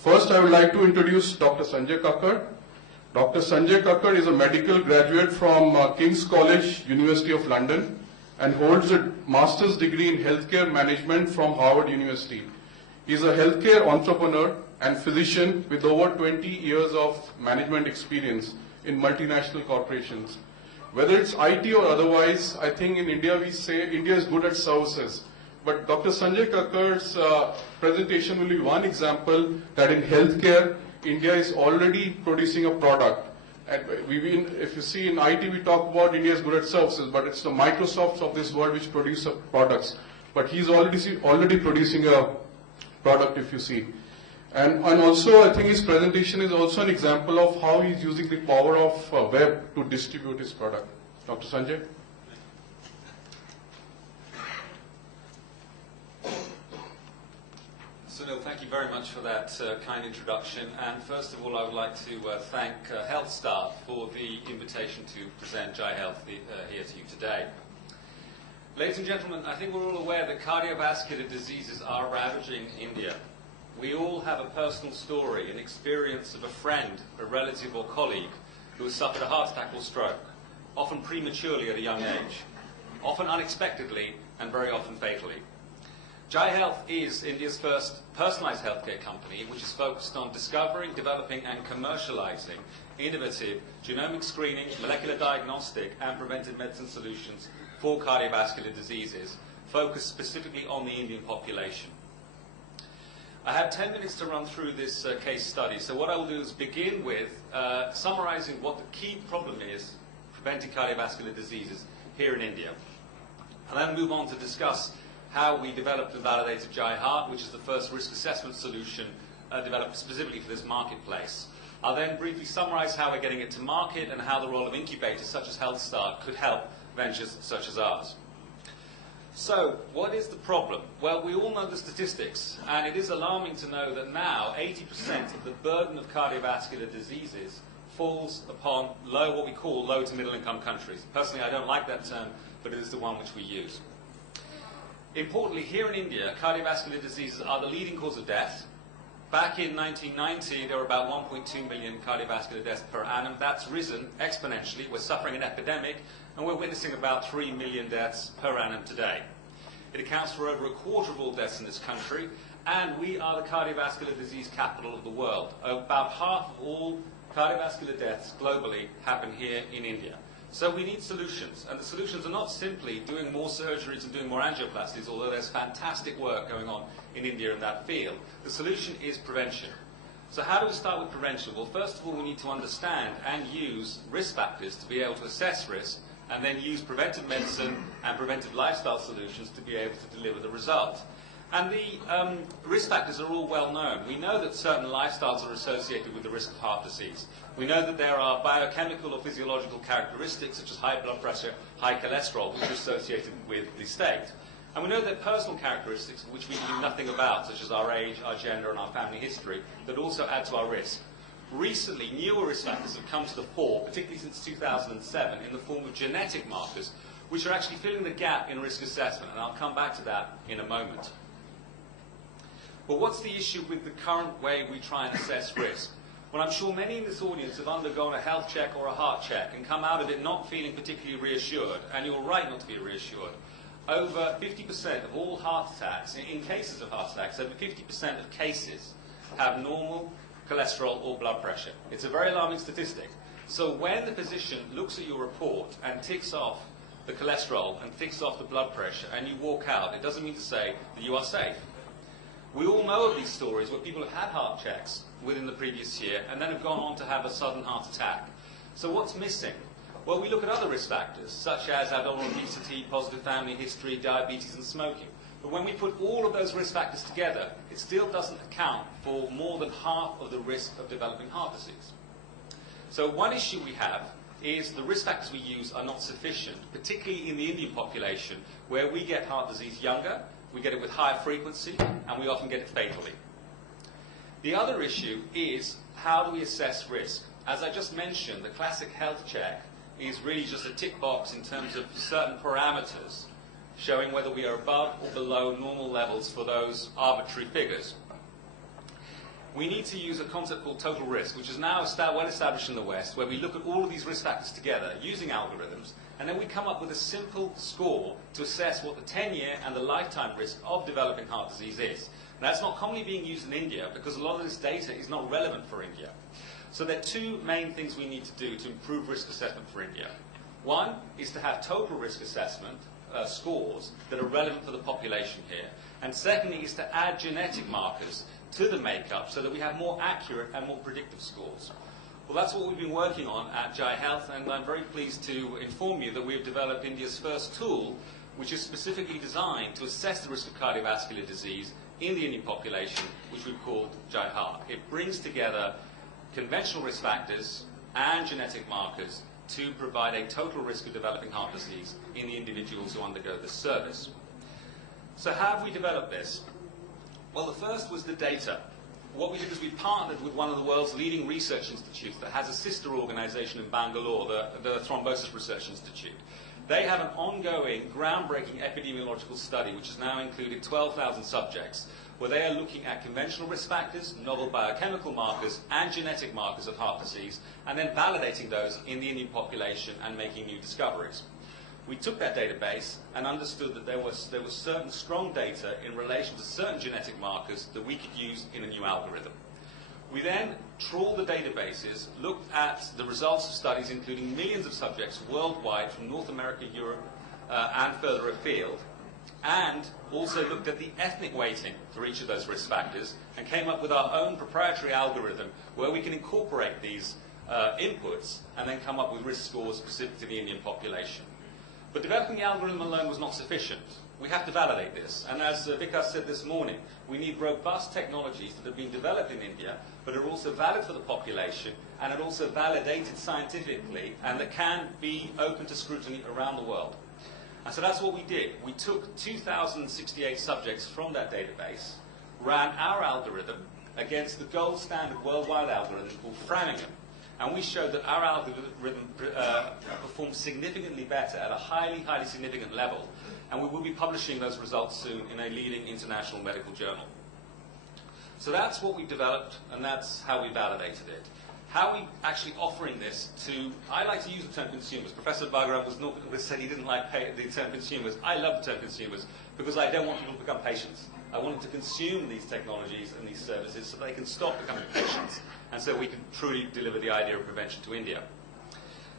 First, I would like to introduce Dr. Sanjay Kakkar. Dr. Sanjay Kakkar is a medical graduate from King's College, University of London, and holds a master's degree in healthcare management from Harvard University. He is a healthcare entrepreneur and physician with over 20 years of management experience in multinational corporations. Whether it's IT or otherwise, I think in India we say India is good at services. But Dr. Sanjay Kakkar's presentation will be one example that in healthcare, India is already producing a product. And if you see in IT, we talk about India is good at services, but it's the Microsofts of this world which produce products. But he's already producing a product, if you see. And also, I think his presentation is also an example of how he's using the power of web to distribute his product. Dr. Sanjay? Sunil, thank you very much for that kind introduction. And first of all, I would like to thank HealthStart for the invitation to present JaiHeart here to you today. Ladies and gentlemen, I think we're all aware that cardiovascular diseases are ravaging India. We all have a personal story, an experience of a friend, a relative or colleague who has suffered a heart attack or stroke, often prematurely at a young age, often unexpectedly and very often fatally. JaiHeart is India's first personalized healthcare company which is focused on discovering, developing and commercializing innovative genomic screening, molecular diagnostic and preventive medicine solutions for cardiovascular diseases, focused specifically on the Indian population. I have 10 minutes to run through this case study, so what I will do is begin with summarizing what the key problem is preventing cardiovascular diseases here in India, and then move on to discuss how we developed and validated JaiHeart, which is the first risk assessment solution developed specifically for this marketplace. I'll then briefly summarize how we're getting it to market and how the role of incubators such as HealthStart could help ventures such as ours. So, what is the problem? Well, we all know the statistics, and it is alarming to know that now 80% of the burden of cardiovascular diseases falls upon what we call low to middle income countries. Personally, I don't like that term, but it is the one which we use. Importantly, here in India, cardiovascular diseases are the leading cause of death. Back in 1990, there were about 1.2 million cardiovascular deaths per annum. That's risen exponentially. We're suffering an epidemic, and we're witnessing about 3 million deaths per annum today. It accounts for over a quarter of all deaths in this country, and we are the cardiovascular disease capital of the world. About half of all cardiovascular deaths globally happen here in India. So we need solutions, and the solutions are not simply doing more surgeries and doing more angioplasties, although there's fantastic work going on in India in that field. The solution is prevention. So how do we start with prevention? Well, first of all, we need to understand and use risk factors to be able to assess risk, and then use preventive medicine and preventive lifestyle solutions to be able to deliver the result. And the risk factors are all well known. We know that certain lifestyles are associated with the risk of heart disease. We know that there are biochemical or physiological characteristics such as high blood pressure, high cholesterol, which are associated with the state. And we know that personal characteristics which we knew nothing about, such as our age, our gender and our family history, that also add to our risk. Recently, newer risk factors have come to the fore, particularly since 2007, in the form of genetic markers, which are actually filling the gap in risk assessment, and I'll come back to that in a moment. But what's the issue with the current way we try and assess risk? Well, I'm sure many in this audience have undergone a health check or a heart check and come out of it not feeling particularly reassured, and you're right not to be reassured. Over 50% of all heart attacks, in cases of heart attacks, over 50% of cases have normal cholesterol or blood pressure. It's a very alarming statistic. So when the physician looks at your report and ticks off the cholesterol and ticks off the blood pressure and you walk out, it doesn't mean to say that you are safe. We all know of these stories where people have had heart checks within the previous year and then have gone on to have a sudden heart attack. So what's missing? Well, we look at other risk factors, such as abdominal obesity, positive family history, diabetes and smoking. But when we put all of those risk factors together, it still doesn't account for more than half of the risk of developing heart disease. So one issue we have is the risk factors we use are not sufficient, particularly in the Indian population, where we get heart disease younger, we get it with higher frequency, and we often get it fatally. The other issue is how do we assess risk? As I just mentioned, the classic health check is really just a tick box in terms of certain parameters, showing whether we are above or below normal levels for those arbitrary figures. we need to use a concept called total risk, which is now well established in the West, where we look at all of these risk factors together using algorithms, and then we come up with a simple score to assess what the 10-year and the lifetime risk of developing heart disease is. And that's not commonly being used in India because a lot of this data is not relevant for India. So there are two main things we need to do to improve risk assessment for India. One is to have total risk assessment scores that are relevant for the population here. And secondly is to add genetic markers to the makeup so that we have more accurate and more predictive scores. Well, that's what we've been working on at JaiHeart, and I'm very pleased to inform you that we have developed India's first tool, which is specifically designed to assess the risk of cardiovascular disease in the Indian population, which we've called JaiHeart. It brings together conventional risk factors and genetic markers to provide a total risk of developing heart disease in the individuals who undergo this service. So how have we developed this? Well, the first was the data. What we did is we partnered with one of the world's leading research institutes that has a sister organization in Bangalore, the Thrombosis Research Institute. They have an ongoing, groundbreaking epidemiological study which has now included 12,000 subjects, where they are looking at conventional risk factors, novel biochemical markers, and genetic markers of heart disease, and then validating those in the Indian population and making new discoveries. We took that database and understood that there was certain strong data in relation to certain genetic markers that we could use in a new algorithm. We then trawled the databases, looked at the results of studies including millions of subjects worldwide from North America, Europe, and further afield, and also looked at the ethnic weighting for each of those risk factors and came up with our own proprietary algorithm where we can incorporate these inputs and then come up with risk scores specific to the Indian population. But developing the algorithm alone was not sufficient. We have to validate this. And as Vikas said this morning, we need robust technologies that have been developed in India, but are also valid for the population, and are also validated scientifically, and that can be open to scrutiny around the world. And so that's what we did. We took 2,068 subjects from that database, ran our algorithm against the gold standard worldwide algorithm called Framingham. And we showed that our algorithm performs significantly better at a highly, highly significant level. And we will be publishing those results soon in a leading international medical journal. So that's what we developed, and that's how we validated it. How are we actually offering this to, I like to use the term consumers. Professor Bhagaram was said he didn't like the term consumers. I love the term consumers because I don't want people to become patients. I want them to consume these technologies and these services so they can stop becoming patients, and so we can truly deliver the idea of prevention to India.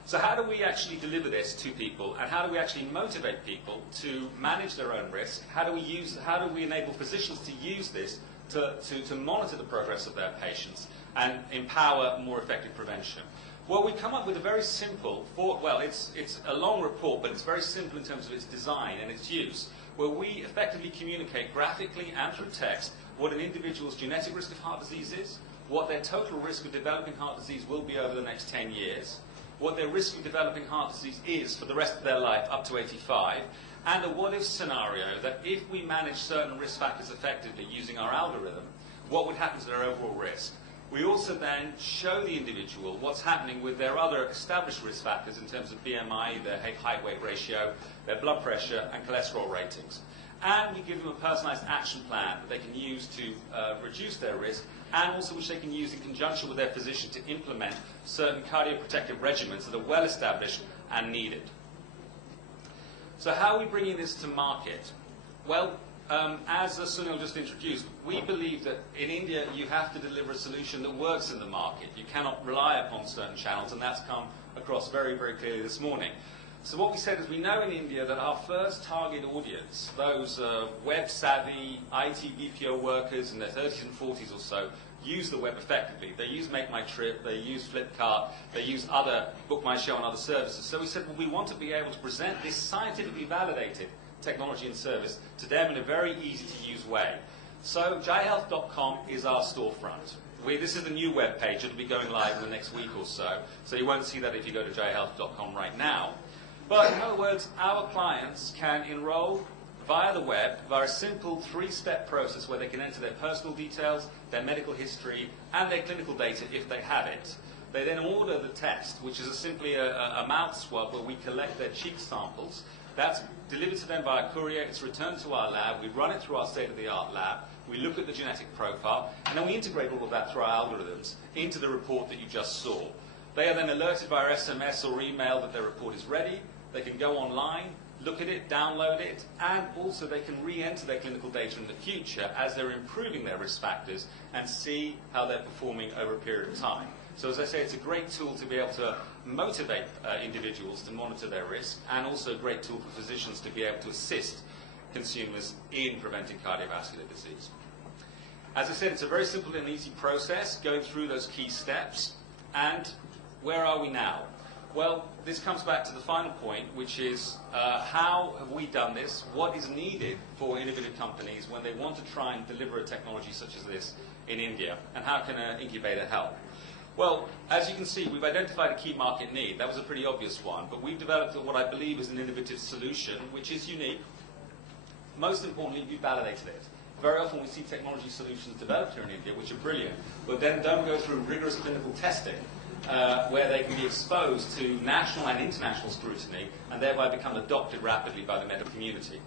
So how do we actually deliver this to people, and how do we actually motivate people to manage their own risk? How do we enable physicians to use this to monitor the progress of their patients and empower more effective prevention? Well, we come up with a very simple, it's a long report, but it's very simple in terms of its design and its use, where we effectively communicate graphically and through text what an individual's genetic risk of heart disease is, what their total risk of developing heart disease will be over the next 10 years, what their risk of developing heart disease is for the rest of their life up to 85, and a what-if scenario that if we manage certain risk factors effectively using our algorithm, what would happen to their overall risk. We also then show the individual what's happening with their other established risk factors in terms of BMI, their height-weight ratio, their blood pressure, and cholesterol ratings. And we give them a personalized action plan that they can use to reduce their risk, and also which they can use in conjunction with their physician to implement certain cardioprotective regimens that are well established and needed. So how are we bringing this to market? Well, as Sunil just introduced, we believe that in India you have to deliver a solution that works in the market. You cannot rely upon certain channels, and that's come across very, very clearly this morning. So what we said is we know in India that our first target audience, those web-savvy IT BPO workers in their 30s and 40s or so, use the web effectively. They use Make My Trip, they use Flipkart, they use other Book My Show and other services. So we said, well, we want to be able to present this scientifically validated technology and service to them in a very easy-to-use way. So JaiHeart.com is our storefront. This is the new web page. It'll be going live in the next week or so. So you won't see that if you go to JaiHeart.com right now. But in other words, our clients can enroll via the web, via a simple 3-step process where they can enter their personal details, their medical history, and their clinical data if they have it. They then order the test, which is simply a mouth swab where we collect their cheek samples. That's delivered to them by a courier. It's returned to our lab. We run it through our state-of-the-art lab. we look at the genetic profile, and then we integrate all of that through our algorithms into the report that you just saw. They are then alerted via SMS or email that their report is ready. They can go online, look at it, download it, and also they can re-enter their clinical data in the future as they're improving their risk factors and see how they're performing over a period of time. So as I say, it's a great tool to be able to motivate individuals to monitor their risk, and also a great tool for physicians to be able to assist consumers in preventing cardiovascular disease. As I said, it's a very simple and easy process going through those key steps. And where are we now? Well, this comes back to the final point, which is how have we done this? What is needed for innovative companies when they want to try and deliver a technology such as this in India? And how can an incubator help? Well, as you can see, we've identified a key market need. That was a pretty obvious one. But we've developed what I believe is an innovative solution, which is unique. Most importantly, we validated it. Very often we see technology solutions developed here in India, which are brilliant, but then don't go through rigorous clinical testing, where they can be exposed to national and international scrutiny, and thereby become adopted rapidly by the medical community.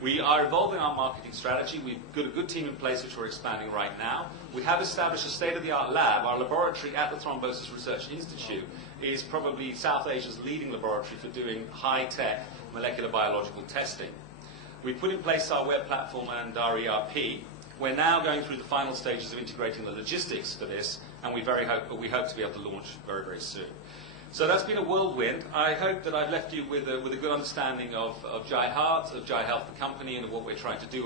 We are evolving our marketing strategy. We've got a good team in place, which we're expanding right now. We have established a state-of-the-art lab. Our laboratory at the Thrombosis Research Institute is probably South Asia's leading laboratory for doing high-tech molecular biological testing. We've put in place our web platform and our ERP. We're now going through the final stages of integrating the logistics for this, and we hope to be able to launch very, very soon. So that's been a whirlwind. I hope that I've left you with a good understanding of JaiHeart, of JaiHealth the company, and of what we're trying to do